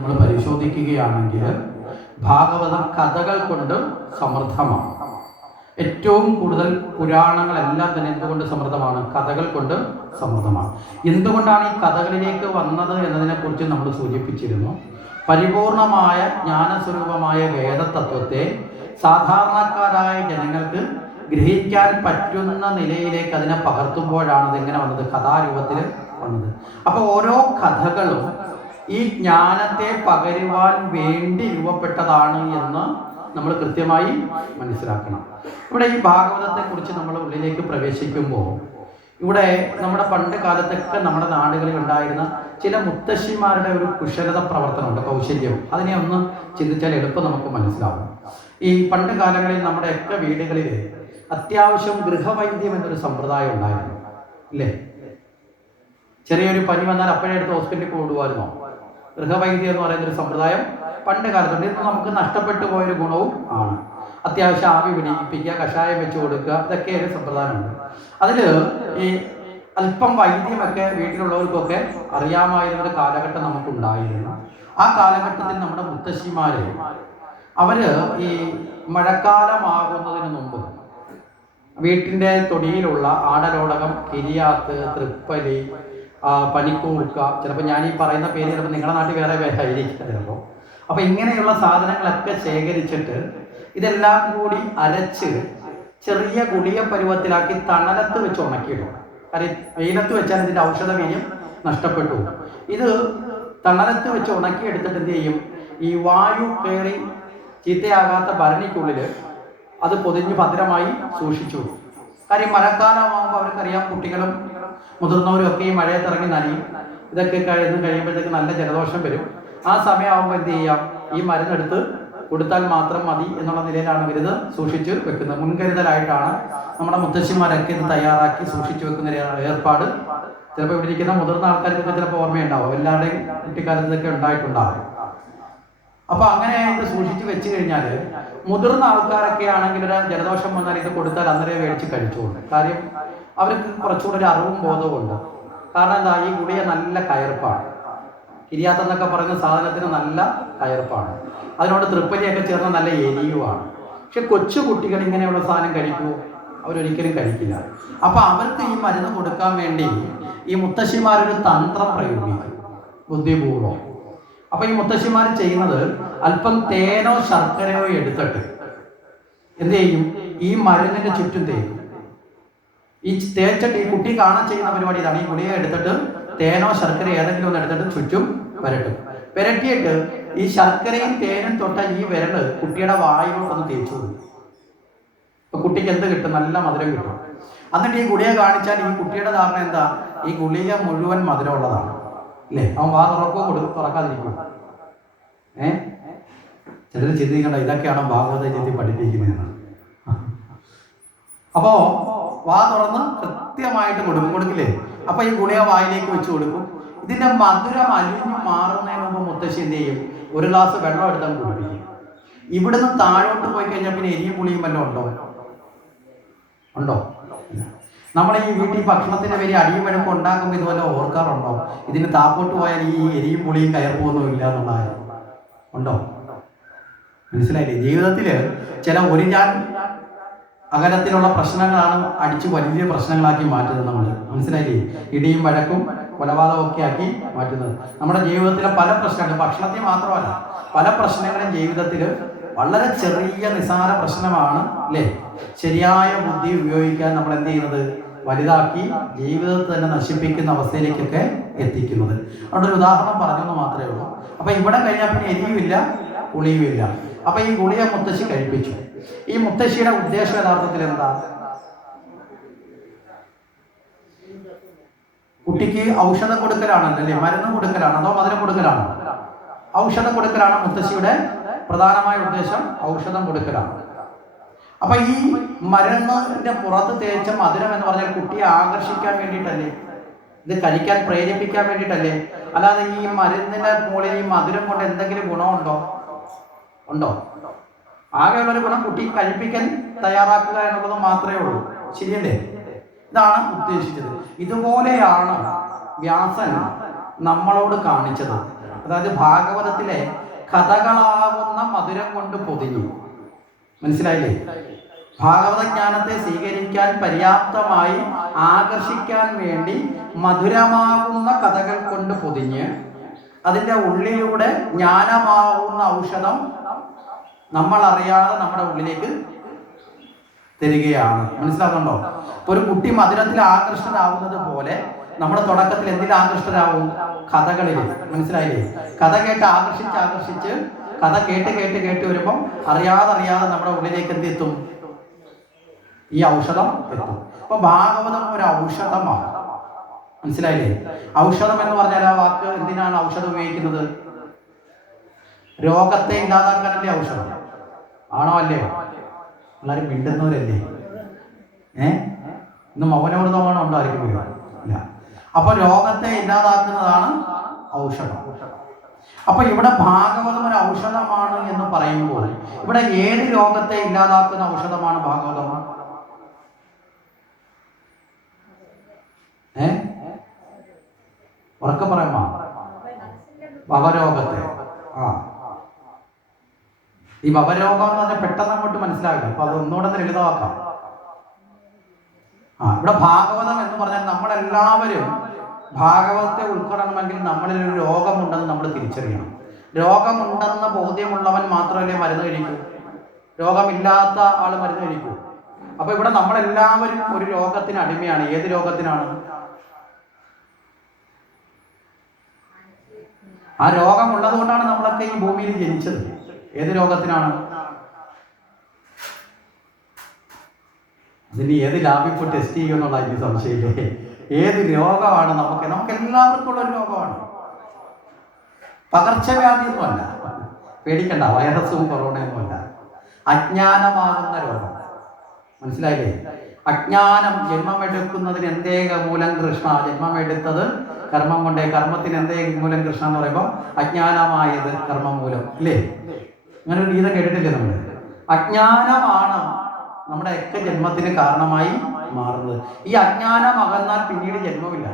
നമ്മൾ പരിശോധിക്കുകയാണെങ്കിൽ ഭാഗവതം കഥകൾ കൊണ്ട് സമൃദ്ധമാണ്. ഏറ്റവും കൂടുതൽ പുരാണങ്ങളെല്ലാം തന്നെ എന്തുകൊണ്ട് സമൃദ്ധമാണ്? കഥകൾ കൊണ്ട് സമൃദ്ധമാണ്. എന്തുകൊണ്ടാണ് ഈ കഥകളിലേക്ക് വന്നത് എന്നതിനെക്കുറിച്ച് നമ്മൾ സൂചിപ്പിച്ചിരുന്നു. പരിപൂർണമായ ജ്ഞാനസ്വരൂപമായ വേദതത്വത്തെ സാധാരണക്കാരായ ജനങ്ങൾക്ക് ഗ്രഹിക്കാൻ പറ്റുന്ന നിലയിലേക്ക് അതിനെ പകർത്തുമ്പോഴാണ് അതെങ്ങനെ വന്നത്? കഥാരൂപത്തിൽ വന്നത്. അപ്പോൾ ഓരോ കഥകളും ഈ ജ്ഞാനത്തെ പകരുവാൻ വേണ്ടി രൂപപ്പെട്ടതാണ് എന്ന് നമ്മൾ കൃത്യമായി മനസ്സിലാക്കണം. ഇവിടെ ഈ ഭാഗവതത്തെക്കുറിച്ച് നമ്മൾ ഉള്ളിലേക്ക് പ്രവേശിക്കുമ്പോൾ ഇവിടെ നമ്മുടെ പണ്ട് കാലത്തൊക്കെ നമ്മുടെ നാടുകളിൽ ഉണ്ടായിരുന്ന ചില മുത്തശ്ശിമാരുടെ ഒരു കുശലത പ്രവർത്തനമുണ്ട്, കൗശല്യം. അതിനെ ഒന്ന് ചിന്തിച്ചാൽ എളുപ്പം നമുക്ക് മനസ്സിലാവും. ഈ പണ്ട് കാലങ്ങളിൽ നമ്മുടെയൊക്കെ വീടുകളിൽ അത്യാവശ്യം ഗൃഹവൈദ്യം എന്നൊരു സമ്പ്രദായം ഉണ്ടായിരുന്നു, ഇല്ലേ? ചെറിയൊരു പനി വന്നാൽ അപ്പോഴേ എടുത്ത് ഹോസ്പിറ്റലിൽ കൊണ്ടുപോകാമായിരുന്നോ? ഗൃഹവൈദ്യം എന്ന് പറയുന്നൊരു സമ്പ്രദായം പണ്ട് കാലത്തുണ്ട്. ഇന്ന് നമുക്ക് നഷ്ടപ്പെട്ടു പോയൊരു ഗുണവും ആണ്. അത്യാവശ്യം ആവി പിടിപ്പിക്കുക, കഷായം വെച്ച് കൊടുക്കുക, ഇതൊക്കെ ഒരു സമ്പ്രദായമുണ്ട്. അതിൽ ഈ അല്പം വൈദ്യമൊക്കെ വീട്ടിലുള്ളവർക്കൊക്കെ അറിയാമായിരുന്നൊരു കാലഘട്ടം നമുക്കുണ്ടായിരുന്നു. ആ കാലഘട്ടത്തിൽ നമ്മുടെ മുത്തശ്ശിമാര് അവര് ഈ മഴക്കാലമാകുന്നതിന് മുമ്പ് വീട്ടിൻ്റെ തൊടിയിലുള്ള ആടലോടകം, കിരിയാത്ത്, തൃപ്പലി, പനിക്കൂർക്ക, ചിലപ്പോൾ ഞാൻ ഈ പറയുന്ന പേര് ചിലപ്പോൾ നിങ്ങളുടെ നാട്ടിൽ വേറെ പേരായിരിക്കും ചിലപ്പോൾ. അപ്പോൾ ഇങ്ങനെയുള്ള സാധനങ്ങളൊക്കെ ശേഖരിച്ചിട്ട് ഇതെല്ലാം കൂടി അരച്ച് ചെറിയ ഗുളിക പരുവത്തിലാക്കി തണലത്ത് വെച്ച് ഉണക്കിയിടും. കാര്യം വെയിലത്ത് വെച്ചാൽ ഇതിൻ്റെ ഔഷധ വീര്യം നഷ്ടപ്പെട്ടു. ഇത് തണലത്ത് വെച്ച് ഉണക്കിയെടുത്തിട്ട് എന്ത് ചെയ്യും? ഈ വായു കയറി ചീത്തയാകാത്ത ഭരണിക്കുള്ളിൽ അത് പൊതിഞ്ഞ് ഭദ്രമായി സൂക്ഷിച്ചു. കാര്യം മഴക്കാലമാകുമ്പോൾ അവർക്കറിയാം, കുട്ടികളും മുതിർന്നവരും ഒക്കെ ഈ മഴയത്തിറങ്ങി നനയും. ഇതൊക്കെ കഴിയുമ്പോഴത്തേക്ക് നല്ല ജലദോഷം വരും. ആ സമയമാകുമ്പോൾ എന്ത് ചെയ്യാം? ഈ മരുന്നെടുത്ത് കൊടുത്താൽ മാത്രം മതി എന്നുള്ള നിലയിലാണ് ഇവരിത് സൂക്ഷിച്ച് വെക്കുന്നത്. മുൻകരുതലായിട്ടാണ് നമ്മുടെ മുത്തശ്ശിമാരൊക്കെ ഇത് തയ്യാറാക്കി സൂക്ഷിച്ചു വെക്കുന്ന ഏർപ്പാട്. ചിലപ്പോൾ ഇവിടെ ഇരിക്കുന്ന മുതിർന്ന ആൾക്കാർക്കൊക്കെ ചിലപ്പോൾ ഓർമ്മയുണ്ടാവും, എല്ലാവരുടെയും കുട്ടിക്കാലത്ത് ഇതൊക്കെ ഉണ്ടായിട്ടുണ്ടാകും. അപ്പോൾ അങ്ങനെ ഇത് സൂക്ഷിച്ച് വെച്ച് കഴിഞ്ഞാൽ മുതിർന്ന ആൾക്കാരൊക്കെ ആണെങ്കിൽ ഒരു ജലദോഷം വന്നാൽ ഇത് കൊടുത്താൽ അന്നേരം മേടിച്ച് കഴിച്ചുകൊണ്ട്. കാര്യം അവർക്ക് കുറച്ചുകൂടെ ഒരു അറിവും ബോധവും ഉണ്ട്. കാരണം എന്താ? ഈ ഗുളിക നല്ല കയർപ്പാണ്. കിരിയാത്തെന്നൊക്കെ പറയുന്ന സാധനത്തിന് നല്ല കയർപ്പാണ്. അതിനോട് തൃപ്പലിയൊക്കെ ചേർന്ന നല്ല എരിയുമാണ്. പക്ഷെ കൊച്ചു കുട്ടികൾ ഇങ്ങനെയുള്ള സാധനം കഴിക്കുമോ? അവരൊരിക്കലും കഴിക്കില്ല. അപ്പോൾ അവർക്ക് ഈ മരുന്ന് കൊടുക്കാൻ വേണ്ടി ഈ മുത്തശ്ശിമാരൊരു തന്ത്രം പ്രയോഗിക്കും, ബുദ്ധിപൂർവ്വം. അപ്പോൾ ഈ മുത്തശ്ശിമാർ ചെയ്യുന്നത് അല്പം തേനോ ശർക്കരയോ എടുത്തിട്ട് എന്ത് ചെയ്യും? ഈ മരുന്നിൻ്റെ ചുറ്റും തേക്കും. ഈ തേച്ചിട്ട് ഈ കുട്ടി കാണാൻ ചെയ്യുന്ന പരിപാടി ഇതാണ്. ഈ ഗുളിക എടുത്തിട്ട് തേനോ ശർക്കര ഏതെങ്കിലും ഒന്ന് എടുത്തിട്ട് ചുറ്റും പുരട്ടും. പുരട്ടിയിട്ട് ഈ ശർക്കരയും തേനും തൊട്ട ഈ വിരല് കുട്ടിയുടെ വായിലോട്ടൊന്ന് തേച്ചു കൊടുക്കും. അപ്പോൾ കുട്ടിക്ക് എന്ത് കിട്ടും? നല്ല മധുരം കിട്ടും. എന്നിട്ട് ഈ ഗുളിക കാണിച്ചാൽ ഈ കുട്ടിയുടെ ധാരണ എന്താ? ഈ ഗുളിക മുഴുവൻ മധുരമുള്ളതാണ്, അല്ലേ? അവൻ വാ തുറക്കാതിരിക്കും. ചിലർ ചിന്തിക്കണ്ട, ഇതൊക്കെയാണ് ഭാഗവത രീതി പഠിപ്പിക്കുന്നതെന്ന്. അപ്പോൾ വാ തുറന്ന് കൃത്യമായിട്ട് കൊടുക്കില്ലേ? അപ്പോൾ ഈ ഗുളിക വായിലേക്ക് വെച്ച് കൊടുക്കും. ഇതിൻ്റെ മധുരം അലിഞ്ഞു മാറുന്നതിന് മുമ്പ് മുത്തശ്ശി എന്ത് ചെയ്യും? ഒരു ഗ്ലാസ് വെള്ളം എടുത്താൽ കുടിപ്പിക്കും. ഇവിടുന്ന് താഴോട്ട് പോയി കഴിഞ്ഞാൽ പിന്നെ എരിയും പുളിയും വല്ലതും ഉണ്ടോ? നമ്മൾ ഈ വീട്ടിൽ ഭക്ഷണത്തിൻ്റെ പേര് അടിയും വഴക്കും ഉണ്ടാക്കുമ്പോൾ ഇതുപോലെ ഓർക്കാറുണ്ടോ? ഇതിന് താപ്പോട്ട് പോയാൽ ഈ എരിയും പുളിയും കയർപ്പൊന്നും ഇല്ല എന്നുള്ളതായ ഉണ്ടോ? മനസ്സിലായില്ലേ? ജീവിതത്തിൽ ചില ഒരു ഞാൻ അകലത്തിലുള്ള പ്രശ്നങ്ങളാണ് അടിച്ച് വലിയ പ്രശ്നങ്ങളാക്കി മാറ്റുന്നത്. നമ്മൾ മനസ്സിലായില്ലേ? ഇടിയും വഴക്കും കൊലപാതകമൊക്കെ ആക്കി മാറ്റുന്നത്. നമ്മുടെ ജീവിതത്തിലെ പല പ്രശ്നങ്ങളും, ഭക്ഷണത്തിൽ മാത്രമല്ല, പല പ്രശ്നങ്ങളും ജീവിതത്തിൽ വളരെ ചെറിയ നിസ്സാര പ്രശ്നമാണ്, അല്ലേ? ശരിയായ ബുദ്ധി ഉപയോഗിക്കാൻ നമ്മൾ എന്ത് ചെയ്യുന്നത്? വലുതാക്കി ജീവിതത്തെ തന്നെ നശിപ്പിക്കുന്ന അവസ്ഥയിലേക്കൊക്കെ എത്തിക്കുന്നത്. അവിടെ ഒരു ഉദാഹരണം പറഞ്ഞെന്ന് മാത്രമേ ഉള്ളൂ. അപ്പം ഇവിടെ കഴിഞ്ഞാൽ പിന്നെ എരിയുമില്ല പുളിയുമില്ല. അപ്പം ഈ ഗുളിക മുത്തശ്ശി കഴിപ്പിച്ചു. ഈ മുത്തശ്ശിയുടെ ഉദ്ദേശം യഥാർത്ഥത്തിൽ എന്താ? കുട്ടിക്ക് ഔഷധം കൊടുക്കലാണല്ലേ? മരുന്ന് കൊടുക്കലാണ് അതോ മധുരം കൊടുക്കലാണോ? ഔഷധം കൊടുക്കലാണ് മുത്തശ്ശിയുടെ പ്രധാനമായ ഉദ്ദേശം. ഔഷധം കൊടുക്കലാണ്. അപ്പൊ ഈ മരുന്നിന്റെ പുറത്ത് തേച്ച മധുരം എന്ന് പറഞ്ഞാൽ കുട്ടിയെ ആകർഷിക്കാൻ വേണ്ടിയിട്ടല്ലേ? ഇത് കഴിക്കാൻ പ്രേരിപ്പിക്കാൻ വേണ്ടിയിട്ടല്ലേ? അല്ലാതെ ഈ മരുന്നിന്റെ മുകളിൽ ഈ മധുരം കൊണ്ട് എന്തെങ്കിലും ഗുണമുണ്ടോ? ആകെയുള്ളൊരു ഗുണം കുട്ടി കഴിപ്പിക്കാൻ തയ്യാറാക്കുക എന്നുള്ളത് മാത്രമേ ഉള്ളൂ. ശരിയല്ലേ? ഇതാണ് ഉദ്ദേശിച്ചത്. ഇതുപോലെയാണ് വ്യാസൻ നമ്മളോട് കാണിച്ചത്. അതായത് ഭാഗവതത്തിലെ കഥകളാവുന്ന മധുരം കൊണ്ട് പൊതിഞ്ഞു. മനസ്സിലായില്ലേ? ഭാഗവത ജ്ഞാനത്തെ സ്വീകരിക്കാൻ പര്യാപ്തമായി ആകർഷിക്കാൻ വേണ്ടി മധുരമാകുന്ന കഥകൾ കൊണ്ട് പൊതിഞ്ഞ് അതിൻ്റെ ഉള്ളിലൂടെ ജ്ഞാനമാവുന്ന ഔഷധം നമ്മൾ അറിയാതെ നമ്മുടെ ഉള്ളിലേക്ക് തരികയാണ്. മനസ്സിലാകുന്നുണ്ടോ? ഇപ്പൊ ഒരു കുട്ടി മധുരത്തിൽ ആകർഷണരാകുന്നത് പോലെ നമ്മുടെ തുടക്കത്തിൽ എന്തിൽ ആകർഷണരാകും? കഥകളിൽ. മനസ്സിലായില്ലേ? കഥ കേട്ട് ആകർഷിച്ച് കഥ കേട്ട് വരുമ്പം അറിയാതെ നമ്മുടെ ഉള്ളിലേക്ക് എന്തെത്തും? ഈ ഔഷധം എത്തും. അപ്പൊ ഭാഗവതം ഒരു ഔഷധമാണ്. മനസ്സിലായില്ലേ? ഔഷധം എന്ന് പറഞ്ഞാൽ ആ വാക്ക് എന്തിനാണ് ഔഷധം ഉപയോഗിക്കുന്നത്? രോഗത്തെ ഇല്ലാതാക്കാനല്ലേ ഔഷധം? ആണോ അല്ലയോ? എല്ലാവരും മിണ്ടുന്നവരല്ലേ? ഇന്ന് മൗനവ്രതമാണോ ഉണ്ടായിരിക്കും? ഇല്ല. അപ്പൊ രോഗത്തെ ഇല്ലാതാക്കുന്നതാണ് ഔഷധം. അപ്പൊ ഇവിടെ ഭാഗവതം ഒരു ഔഷധമാണ് എന്ന് പറയുമ്പോൾ ഇവിടെ ഏത് രോഗത്തെ ഇല്ലാതാക്കുന്ന ഔഷധമാണ് ഭാഗവതം? ഉറക്കെ പറയാമോ? ഭവരോഗത്തെ. ഈ ഭവരോഗം എന്ന് പറഞ്ഞാൽ പെട്ടെന്ന് അങ്ങോട്ട് മനസ്സിലാവില്ല. അപ്പൊ അത് ഒന്നുകൂടെ ലളിതമാക്കാം. ഇവിടെ ഭാഗവതം എന്ന് പറഞ്ഞാൽ നമ്മളെല്ലാവരും ഭാഗവതത്തെ ഉൾക്കൊള്ളണമെങ്കിൽ നമ്മളിൽ ഒരു രോഗമുണ്ടെന്ന് നമ്മൾ തിരിച്ചറിയണം. രോഗമുണ്ടെന്ന ബോധ്യമുള്ളവൻ മാത്രമല്ലേ മരുന്ന് കഴിക്കൂ. രോഗമില്ലാത്ത ആൾ മരുന്ന് കഴിക്കൂ. അപ്പൊ ഇവിടെ നമ്മളെല്ലാവരും ഒരു രോഗത്തിന് അടിമയാണ്. ഏത് രോഗത്തിനാണ്? ആ രോഗമുള്ളത് കൊണ്ടാണ് നമ്മളൊക്കെ ഈ ഭൂമിയിൽ ജനിച്ചത്. ഏത് രോഗത്തിനാണ്? അതിന് ഏത് ലാബിൽ പോയി ടെസ്റ്റ് ചെയ്യുമെന്നുള്ള അതിന് സംശയമില്ലേ? ഏത് രോഗമാണ് നമുക്ക് എല്ലാവർക്കും ഉള്ള ഒരു രോഗമാണ്. പകർച്ചവ്യാധിയൊന്നുമല്ല, പേടിക്കണ്ട. വൈറസും കൊറോണയൊന്നുമല്ല. അജ്ഞാനമാകുന്ന രോഗം. മനസ്സിലായില്ലേ? അജ്ഞാനം. ജന്മമെടുക്കുന്നതിന് എന്തേക മൂലം കൃഷ്ണ. ജന്മമെടുത്തത് കർമ്മം കൊണ്ടേ. കർമ്മത്തിന് എന്തേക മൂലം കൃഷ്ണ എന്ന് പറയുമ്പോൾ അജ്ഞാനമായത് കർമ്മം മൂലം. ഇല്ലേ? അങ്ങനെ ഒരു ഗീതം കേട്ടിട്ടില്ലേ നമ്മൾ? അജ്ഞാനമാണ് നമ്മുടെ ഒക്കെ ജന്മത്തിന് കാരണമായി മാറുന്നത്. ഈ അജ്ഞാനം അകന്നാൽ പിന്നീട് ജന്മമില്ല.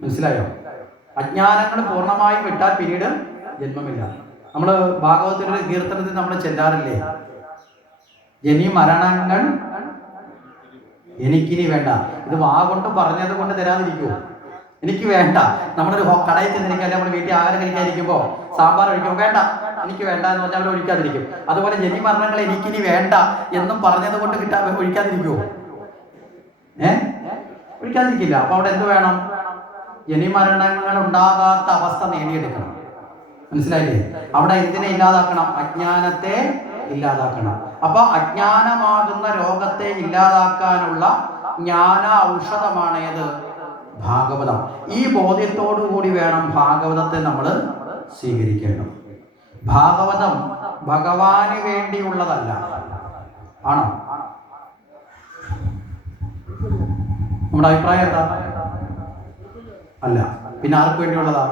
മനസ്സിലായോ? അജ്ഞാനങ്ങൾ പൂർണ്ണമായും വിട്ടാൽ പിന്നീട് ജന്മമില്ല. നമ്മൾ ഭാഗവതത്തിൻ്റെ കീർത്തനത്തിൽ നമ്മൾ ചെല്ലാറില്ലേ? ജനി മരണങ്ങൾ എനിക്കിനി വേണ്ട. ഇത് വാ കൊണ്ട് പറഞ്ഞത് കൊണ്ട് തരാതിരിക്കുമോ? എനിക്ക് വേണ്ട. നമ്മളൊരു കടയിൽ ചെന്നിരിക്കുക, അല്ലെങ്കിൽ നമ്മൾ വീട്ടിൽ ആഹാരം കഴിക്കാതിരിക്കുമ്പോൾ സാമ്പാർ ഒഴിക്കുമ്പോൾ വേണ്ട, എനിക്ക് വേണ്ട എന്ന് പറഞ്ഞാൽ അവർ ഒഴിക്കാതിരിക്കും. അതുപോലെ ജനി മരണങ്ങൾ എനിക്കിനി വേണ്ട എന്നും പറഞ്ഞത് കൊണ്ട് ഒഴിക്കാതിരിക്കുമോ? ഒഴിക്കാതിരിക്കില്ല. അപ്പൊ അവിടെ എന്ത് വേണം? ജനി മരണങ്ങൾ ഉണ്ടാകാത്ത അവസ്ഥ നേടിയെടുക്കണം. മനസ്സിലായില്ലേ? അവിടെ എന്തിനെ ഇല്ലാതാക്കണം? അജ്ഞാനത്തെ ഇല്ലാതാക്കണം. അപ്പൊ അജ്ഞാനമാകുന്ന രോഗത്തെ ഇല്ലാതാക്കാനുള്ള ജ്ഞാന ഔഷധമാണ് ഏത്? ഭാഗവതം. ഈ ബോധ്യത്തോടു കൂടി വേണം ഭാഗവതത്തെ നമ്മൾ സ്വീകരിക്കേണ്ടത്. ഭാഗവതം ഭഗവാന് വേണ്ടിയുള്ളതല്ല. ആണോ? നമ്മുടെ അഭിപ്രായം എന്താ? അല്ല. പിന്നെ ആർക്ക് വേണ്ടിയുള്ളതാ?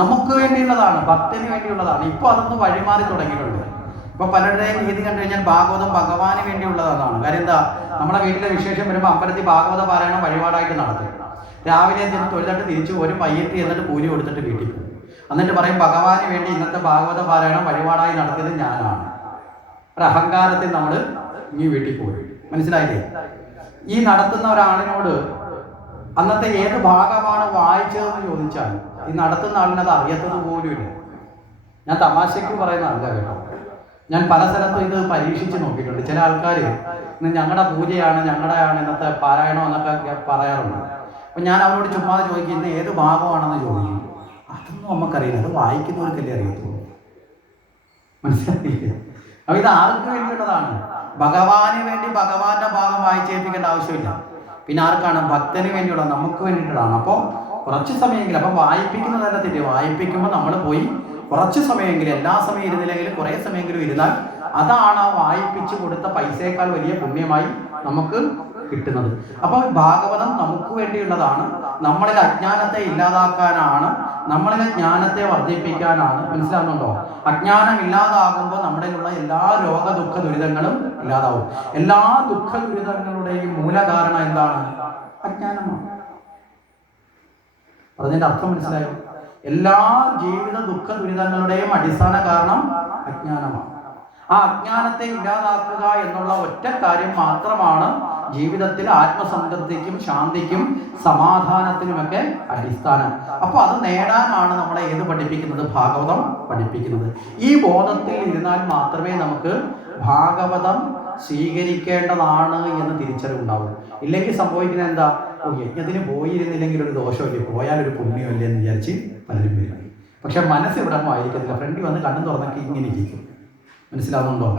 നമുക്ക് വേണ്ടിയുള്ളതാണ്, ഭക്തന് വേണ്ടിയുള്ളതാണ്. ഇപ്പൊ അതൊന്ന് വഴിമാറി തുടങ്ങിയിട്ടുണ്ട്. ഇപ്പൊ പലരുടെയും രീതി കണ്ടു കഴിഞ്ഞാൽ ഭാഗവതം ഭഗവാന് വേണ്ടിയുള്ളതാണ്. കാര്യം എന്താ? നമ്മുടെ വീട്ടിലെ വിശേഷം വരുമ്പോൾ അമ്പലത്തിൽ ഭാഗവത പാരായണം വഴിപാടായിട്ട് നടത്തും. രാവിലെ ചെന്ന് തൊഴുതിട്ട് തിരിച്ചു ഒരു പയ്യത്തി എന്നിട്ട് കൂലി കൊടുത്തിട്ട് വീട്ടിൽ പോകും. എന്നിട്ട് പറയും ഭഗവാന് വേണ്ടി ഇന്നത്തെ ഭാഗവത പാരായണം വഴിപാടായി നടത്തിയത് ഞാനാണ്. ഒരു അഹങ്കാരത്തിൽ നമ്മൾ ഇനി വീട്ടിൽ പോയി. മനസ്സിലായില്ലേ? ഈ നടത്തുന്ന ഒരാളിനോട് അന്നത്തെ ഏത് ഭാഗമാണ് വായിച്ചതെന്ന് ചോദിച്ചാൽ ഈ നടത്തുന്ന ആളിനത് അറിയാത്തത് പോലുമില്ല. ഞാൻ തമാശയ്ക്ക് പറയുന്നതല്ല കേട്ടോ. ഞാൻ പല സ്ഥലത്തും ഇത് പരീക്ഷിച്ച് നോക്കിയിട്ടുണ്ട്. ചില ആൾക്കാർ ഇന്ന് ഞങ്ങളുടെ പൂജയാണ്, ഞങ്ങളുടെയാണ് ഇന്നത്തെ പാരായണം എന്നൊക്കെ പറയാറുണ്ട്. അപ്പം ഞാൻ അവരോട് ചുമ്മാതെ ചോദിക്കും, ഇന്ന് ഏത് ഭാഗമാണെന്ന് ചോദിക്കും. അതൊന്നും നമുക്കറിയില്ല, അത് വായിക്കുന്നവർക്കല്ലേ അറിയത്തുള്ളൂ. മനസ്സിലായില്ലേ? അപ്പം ഇത് ആർക്ക് വേണ്ടിയുള്ളതാണ്? ഭഗവാന് വേണ്ടി ഭഗവാന്റെ ഭാഗം വായിച്ചേൽപ്പിക്കേണ്ട ആവശ്യമില്ല. പിന്നെ ആർക്കാണ്? ഭക്തന് വേണ്ടിയുള്ള, നമുക്ക് വേണ്ടിയിട്ടുള്ളതാണ്. അപ്പോൾ കുറച്ച് സമയമെങ്കിലും, അപ്പം വായിപ്പിക്കുന്നതല്ല തെറ്റ്. വായിപ്പിക്കുമ്പോൾ നമ്മൾ പോയി കുറച്ച് സമയമെങ്കിലും, എല്ലാ സമയം ഇരുന്നില്ലെങ്കിലും കുറേ സമയമെങ്കിലും ഇരുന്നാൽ അതാണ് ആ വായിപ്പിച്ച് കൊടുത്ത പൈസയേക്കാൾ വലിയ പുണ്യമായി നമുക്ക് കിട്ടുന്നത്. അപ്പോൾ ഭാഗവതം നമുക്ക് വേണ്ടിയുള്ളതാണ്. നമ്മളിൽ അജ്ഞാനത്തെ ഇല്ലാതാക്കാനാണ്, നമ്മളിലെ ജ്ഞാനത്തെ വർദ്ധിപ്പിക്കാനാണ്. മനസ്സിലാകുന്നുണ്ടോ? അജ്ഞാനം ഇല്ലാതാകുമ്പോൾ നമ്മുടെയുള്ള എല്ലാ രോഗ ദുഃഖ ദുരിതങ്ങളും ഇല്ലാതാവും. എല്ലാ ദുഃഖ ദുരിതങ്ങളുടെയും മൂലകാരണം എന്താണ്? അജ്ഞാനമാണ്. പറഞ്ഞതിന്റെ അർത്ഥം മനസ്സിലായോ? എല്ലാ ജീവിത ദുഃഖ ദുരിതങ്ങളുടെയും അടിസ്ഥാന കാരണം അജ്ഞാനമാണ്. ആ അജ്ഞാനത്തെ ഇല്ലാതാക്കുക എന്നുള്ള ഒറ്റ കാര്യം മാത്രമാണ് ജീവിതത്തിൽ ആത്മസംതൃപ്തിക്കും ശാന്തിക്കും സമാധാനത്തിനുമൊക്കെ അടിസ്ഥാനം. അപ്പൊ അത് നേടാനാണ് നമ്മളെ ഏത് പഠിപ്പിക്കുന്നത്? ഭാഗവതം പഠിപ്പിക്കുന്നത്. ഈ ബോധത്തിൽ ഇരുന്നാൽ മാത്രമേ നമുക്ക് ഭാഗവതം സ്വീകരിക്കേണ്ടതാണ് എന്ന് തിരിച്ചറിവുണ്ടാവും. ഇല്ലെങ്കിൽ സംഭവിക്കുന്നത് എന്താ? യജ്ഞത്തിന് പോയിരുന്നില്ലെങ്കിൽ ഒരു ദോഷമില്ലേ, പോയാലൊരു പുണ്യമല്ലേ എന്ന് വിചാരിച്ച് പലരും വരും. പക്ഷെ മനസ്സ് ഇവിടെ ആയിരിക്കത്തില്ല. ഫ്രണ്ടിൽ വന്ന് കണ്ണും തുറന്നൊക്കെ ഇങ്ങനെ ഇരിക്കും. മനസ്സിലാവുന്നുണ്ടോ?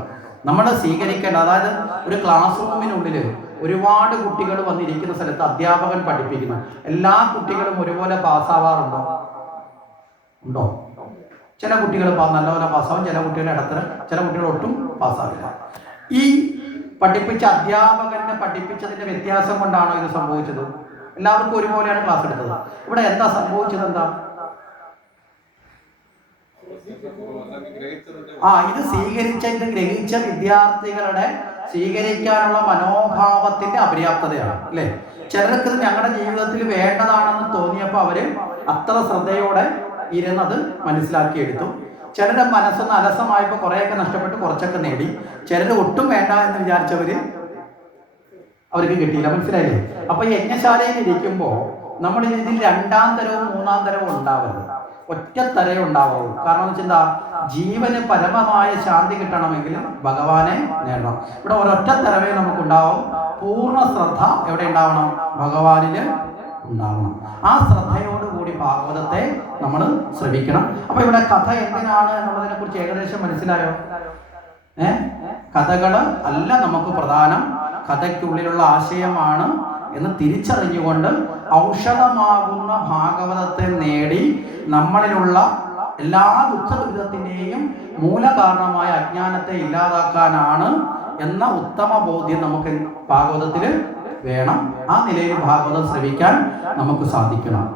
നമ്മൾ സ്വീകരിക്കേണ്ട, അതായത് ഒരു ക്ലാസ് റൂമിനുള്ളിൽ ഒരുപാട് കുട്ടികൾ വന്നിരിക്കുന്ന സ്ഥലത്ത് അധ്യാപകൻ പഠിപ്പിക്കുന്നു. എല്ലാ കുട്ടികളും ഒരുപോലെ പാസ്സാവാറുണ്ടോ? ഉണ്ടോ? ചില കുട്ടികൾ നല്ലപോലെ പാസ്സാവും, ചില കുട്ടികൾ ഇടത്തരം, ചില കുട്ടികൾ ഒട്ടും പാസ്സാവില്ല. ഈ പഠിപ്പിച്ച അധ്യാപകനെ പഠിപ്പിച്ചതിന്റെ വ്യത്യാസം കൊണ്ടാണോ ഇത് സംഭവിച്ചത്? എല്ലാവർക്കും ഒരുപോലെയാണ് ക്ലാസ് എടുത്തത്. ഇവിടെ എന്താ സംഭവിച്ചത്? എന്താ? ഇത് ഗ്രഹിച്ച വിദ്യാർത്ഥികളുടെ സ്വീകരിക്കാനുള്ള മനോഭാവത്തിന്റെ അപര്യാപ്തതയാണ് അല്ലെ. ചിലർക്ക് ഞങ്ങളുടെ ജീവിതത്തിൽ വേണ്ടതാണെന്ന് തോന്നിയപ്പോൾ അവര് അത്ര ശ്രദ്ധയോടെ ഇരുന്നത് മനസ്സിലാക്കിയെടുത്തു. ചിലരുടെ മനസ്സൊന്ന് അലസമായപ്പോൾ കുറേയൊക്കെ നഷ്ടപ്പെട്ട് കുറച്ചൊക്കെ നേടി. ചിലർ ഒട്ടും വേണ്ട എന്ന് വിചാരിച്ചവര് അവർക്ക് കിട്ടിയില്ല. മനസ്സിലായില്ലേ? അപ്പൊ യജ്ഞശാലയിൽ ഇരിക്കുമ്പോൾ നമ്മൾ ഇതിൽ രണ്ടാം തരവും മൂന്നാം തരവും ഉണ്ടാവരുത്, ഒറ്റ തരേ ഉണ്ടാവുള്ളൂ. കാരണം എന്ന് വെച്ചാൽ ജീവന് പരമമായ ശാന്തി കിട്ടണമെങ്കിൽ ഭഗവാനെ നേടണം. ഇവിടെ ഒരൊറ്റ തരവേ നമുക്കുണ്ടാവും. പൂർണ്ണ ശ്രദ്ധ എവിടെ ഉണ്ടാവണം? ഭഗവാനില് ഉണ്ടാവണം. ആ ശ്രദ്ധയോടുകൂടി ഭാഗവതത്തെ നമ്മൾ ശ്രവിക്കണം. അപ്പൊ ഇവിടെ കഥ എന്തിനാണ് എന്നുള്ളതിനെ കുറിച്ച് ഏകദേശം മനസ്സിലായോ? കഥകള് അല്ല നമുക്ക് പ്രധാനം, കഥയ്ക്കുള്ളിലുള്ള ആശയമാണ് എന്ന് തിരിച്ചറിഞ്ഞുകൊണ്ട് ഔഷധമാകുന്ന ഭാഗവതത്തെ നേടി നമ്മളിലുള്ള എല്ലാ ദുഃഖ ദുരിതത്തിന്റെയും മൂലകാരണമായ അജ്ഞാനത്തെ ഇല്ലാതാക്കാനാണ് എന്ന ഉത്തമ ബോധ്യം നമുക്ക് ഭാഗവതത്തിൽ വേണം. ആ നിലയിൽ ഭാഗവതം ശ്രവിക്കാൻ നമുക്ക് സാധിക്കണം.